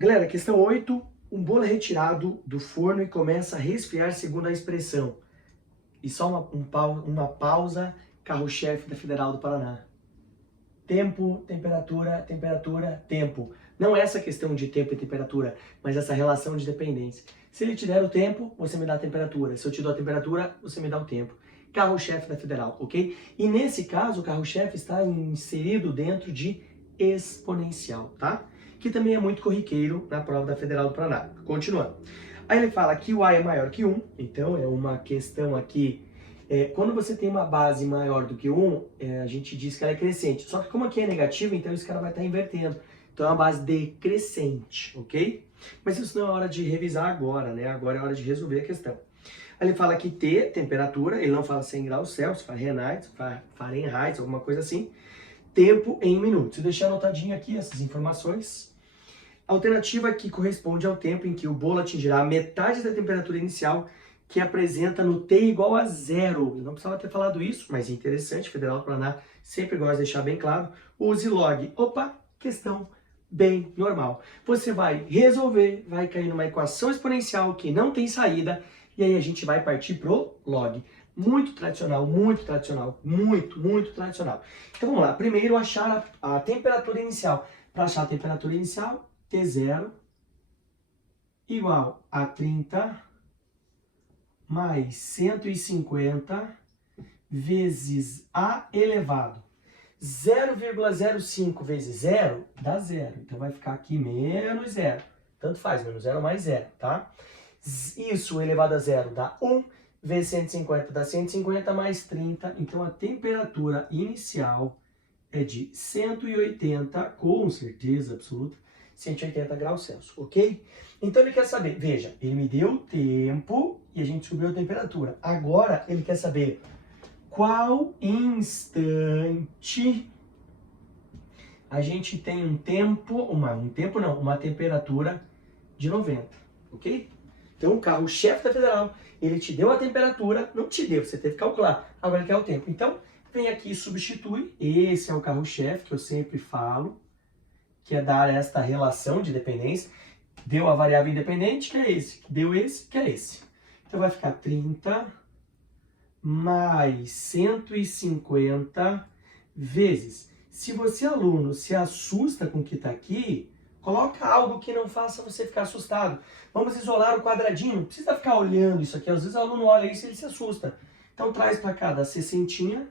Galera, questão 8. Um bolo é retirado do forno e começa a resfriar segundo a expressão. E só uma pausa, carro-chefe da Federal do Paraná. Tempo, temperatura, temperatura, tempo. Não é essa questão de tempo e temperatura, mas essa relação de dependência. Se ele te der o tempo, você me dá a temperatura. Se eu te dou a temperatura, você me dá o tempo. Carro-chefe da Federal, ok? E nesse caso, o carro-chefe está inserido dentro de exponencial, tá? Que também é muito corriqueiro na prova da Federal do Paraná. Continuando. Aí ele fala que o A é maior que 1, então é uma questão aqui. Quando você tem uma base maior do que 1, a gente diz que ela é crescente. Só que como aqui é negativo, então esse cara vai estar invertendo. Então é uma base decrescente, ok? Mas isso não é hora de revisar agora, né? Agora é hora de resolver a questão. Aí ele fala que T, temperatura, ele não fala 100 graus Celsius, Fahrenheit, alguma coisa assim. Tempo em minutos. Eu deixei anotadinho aqui essas informações. A alternativa que corresponde ao tempo em que o bolo atingirá a metade da temperatura inicial que apresenta no T igual a 0. Eu não precisava ter falado isso, mas é interessante, Federal do Paraná sempre gosta de deixar bem claro. Use log. Opa, questão bem normal. Você vai resolver, vai cair numa equação exponencial que não tem saída, e aí a gente vai partir pro log. Muito tradicional, muito tradicional, muito tradicional. Então vamos lá, primeiro achar a temperatura inicial. Para achar a temperatura inicial, T0 igual a 30 mais 150 vezes A elevado. 0,05 vezes 0 dá 0. Então vai ficar aqui menos 0. Tanto faz, menos 0 mais 0, tá? Isso elevado a 0 dá 1. Vezes 150 dá 150 mais 30. Então a temperatura inicial é de 180, com certeza absoluta, 180 graus Celsius, ok? Então ele quer saber, veja, ele me deu o tempo e a gente descobriu a temperatura. Agora ele quer saber qual instante a gente tem uma temperatura de 90, ok? Então o carro-chefe da Federal, ele te deu a temperatura, não te deu, você teve que calcular, agora ele quer o tempo. Então, vem aqui e substitui, esse é o carro-chefe que eu sempre falo, que é dar esta relação de dependência. Deu a variável independente, que é esse. Deu esse, que é esse. Então vai ficar 30 mais 150 vezes. Se você, aluno, se assusta com o que está aqui, coloca algo que não faça você ficar assustado. Vamos isolar o quadradinho. Não precisa ficar olhando isso aqui. Às vezes o aluno olha isso e ele se assusta. Então traz para cá da 60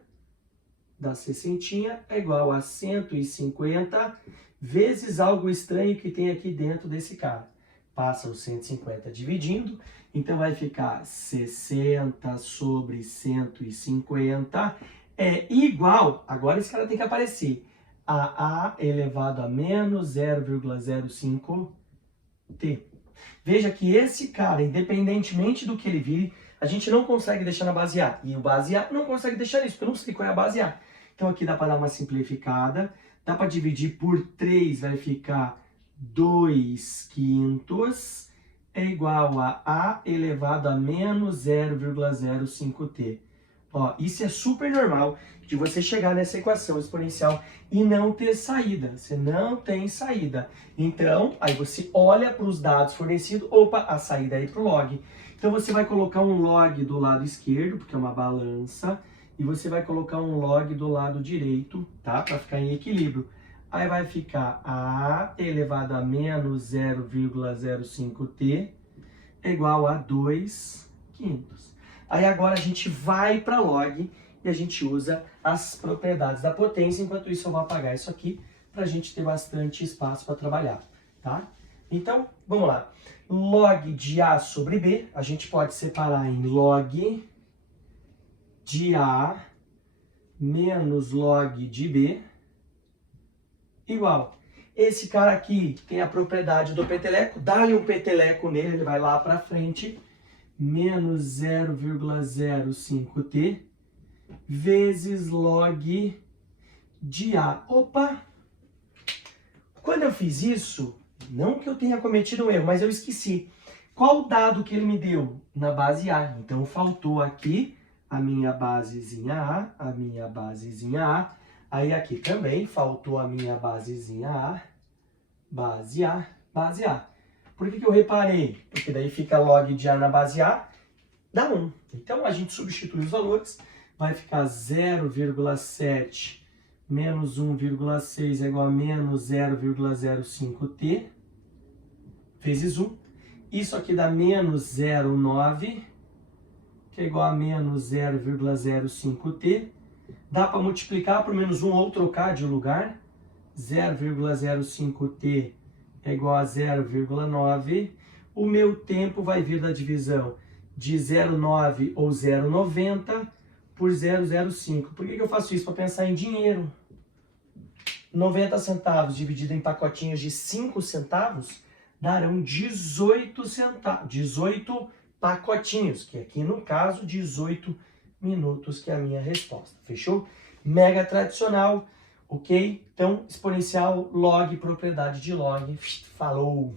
é igual a 150 vezes algo estranho que tem aqui dentro desse cara. Passa o 150 dividindo, então vai ficar 60 sobre 150 é igual, agora esse cara tem que aparecer, a elevado a menos 0,05t. Veja que esse cara, independentemente do que ele vire, a gente não consegue deixar na base A. E o base A não consegue deixar isso, porque eu não sei qual é a base A. Então aqui dá para dar uma simplificada. Dá para dividir por 3, vai ficar 2/5 é igual a A elevado a menos 0,05t. Ó, isso é super normal de você chegar nessa equação exponencial e não ter saída. Você não tem saída. Então, aí você olha para os dados fornecidos, opa, a saída é ir para o log. Então você vai colocar um log do lado esquerdo, porque é uma balança, e você vai colocar um log do lado direito, tá? Para ficar em equilíbrio. Aí vai ficar A elevado a menos 0,05t é igual a 2/5. Aí agora a gente vai para log e a gente usa as propriedades da potência. Enquanto isso eu vou apagar isso aqui para a gente ter bastante espaço para trabalhar, tá? Então, vamos lá. Log de A sobre B, a gente pode separar em log de A menos log de B igual. Esse cara aqui tem a propriedade do peteleco, dá-lhe um peteleco nele, ele vai lá para frente, menos 0,05t vezes log de A. Opa! Quando eu fiz isso, não que eu tenha cometido um erro, mas eu esqueci. Qual o dado que ele me deu? Na base A. Então faltou aqui a minha basezinha A, Aí aqui também faltou a minha basezinha A, base A, base A. Por que eu reparei? Porque daí fica log de A na base A, dá 1. Então, a gente substitui os valores, vai ficar 0,7 menos 1,6 é igual a menos 0,05t, vezes 1. Isso aqui dá menos 0,9, que é igual a menos 0,05t. Dá para multiplicar por menos 1 ou trocar de lugar. 0,05t é igual a 0,9. O meu tempo vai vir da divisão de 0,9 ou 0,90 por 0,05. Por que eu faço isso? Para pensar em dinheiro. 90 centavos dividido em pacotinhos de 5 centavos darão 18 centavos, 18 pacotinhos, que aqui no caso 18 minutos, que é a minha resposta. Fechou? Mega tradicional, ok? Então, exponencial, log, propriedade de log. Falou!